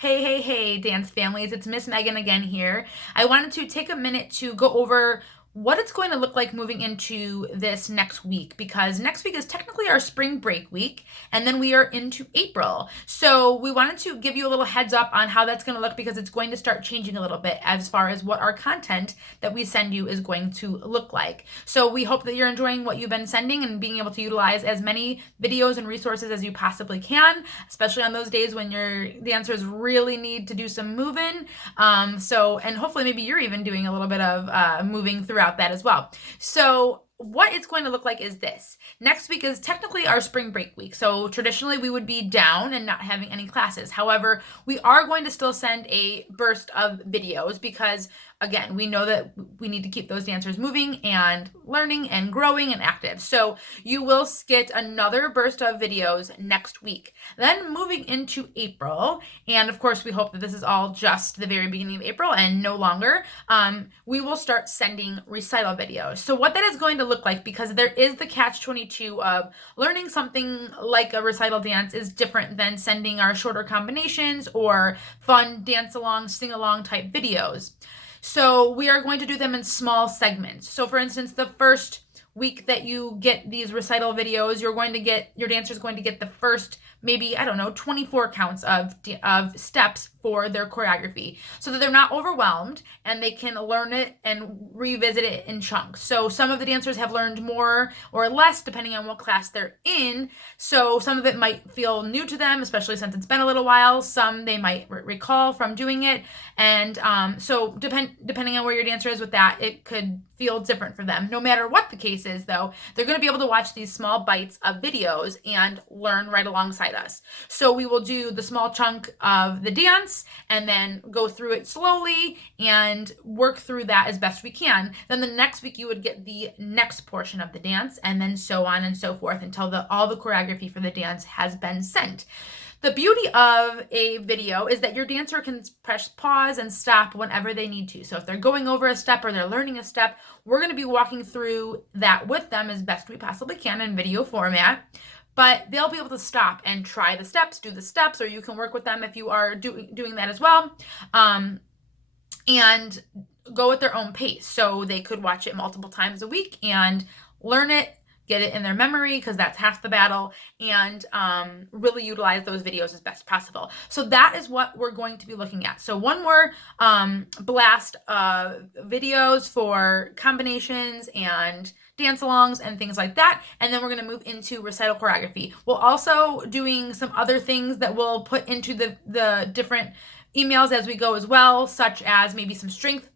Hey, dance families. It's Miss Megan again here. I wanted to take a minute to go over what it's going to look like moving into this next week because next week is technically our spring break week and then we are into April. So we wanted to give you a little heads up on how that's going to look because it's going to start changing a little bit as far as what our content that we send you is going to look like. So we hope that you're enjoying what you've been sending and being able to utilize as many videos and resources as you possibly can, especially on those days when your dancers really need to do some moving. And hopefully maybe you're even doing a little bit of moving throughout that as well. So what it's going to look like is this. Next week is technically our spring break week. So traditionally we would be down and not having any classes. However, we are going to still send a burst of videos because again, we know that we need to keep those dancers moving and learning and growing and active. So you will get another burst of videos next week. Then moving into April, and of course we hope that this is all just the very beginning of April and no longer, we will start sending recital videos. So what that is going to look like, because there is the catch-22 of learning something like a recital dance is different than sending our shorter combinations or fun dance-along, sing-along type videos. So we are going to do them in small segments. So for instance, the first week that you get these recital videos, your dancer's going to get the first maybe, 24 counts of steps for their choreography so that they're not overwhelmed and they can learn it and revisit it in chunks. So some of the dancers have learned more or less depending on what class they're in. So some of it might feel new to them, especially since it's been a little while. Some they might recall from doing it. And so depending on where your dancer is with that, it could feel different for them. No matter what the case is, though, they're going to be able to watch these small bites of videos and learn right alongside us. So we will do the small chunk of the dance and then go through it slowly and work through that as best we can. Then the next week you would get the next portion of the dance and then so on and so forth until all the choreography for the dance has been sent. The beauty of a video is that your dancer can press pause and stop whenever they need to. So if they're going over a step or they're learning a step, we're going to be walking through that with them as best we possibly can in video format. But they'll be able to stop and try the steps, do the steps, or you can work with them if you are doing that as well. And go at their own pace. So they could watch it multiple times a week and learn it, get it in their memory because that's half the battle, and really utilize those videos as best possible. So that is what we're going to be looking at. So one more blast of videos for combinations and dance-alongs and things like that, and then we're going to move into recital choreography. We'll also doing some other things that we'll put into the different emails as we go as well, such as maybe some strength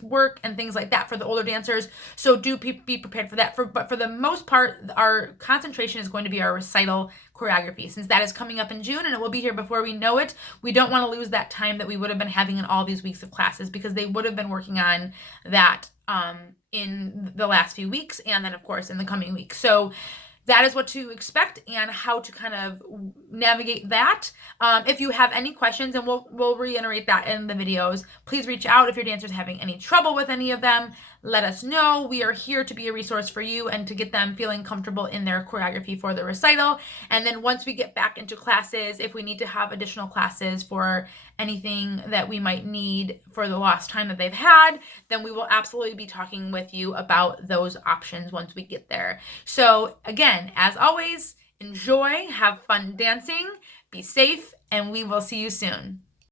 work and things like that for the older dancers. So do be prepared for that. But for the most part, our concentration is going to be our recital choreography, since that is coming up in June and it will be here before we know it. We don't want to lose that time that we would have been having in all these weeks of classes because they would have been working on that in the last few weeks and then of course in the coming weeks. So that is what to expect and how to kind of navigate that. If you have any questions, and we'll reiterate that in the videos, please reach out if your dancer's having any trouble with any of them. Let us know. We are here to be a resource for you and to get them feeling comfortable in their choreography for the recital. And then once we get back into classes, if we need to have additional classes for anything that we might need for the lost time that they've had, then we will absolutely be talking with you about those options once we get there. So again, as always, enjoy, have fun dancing, be safe, and we will see you soon.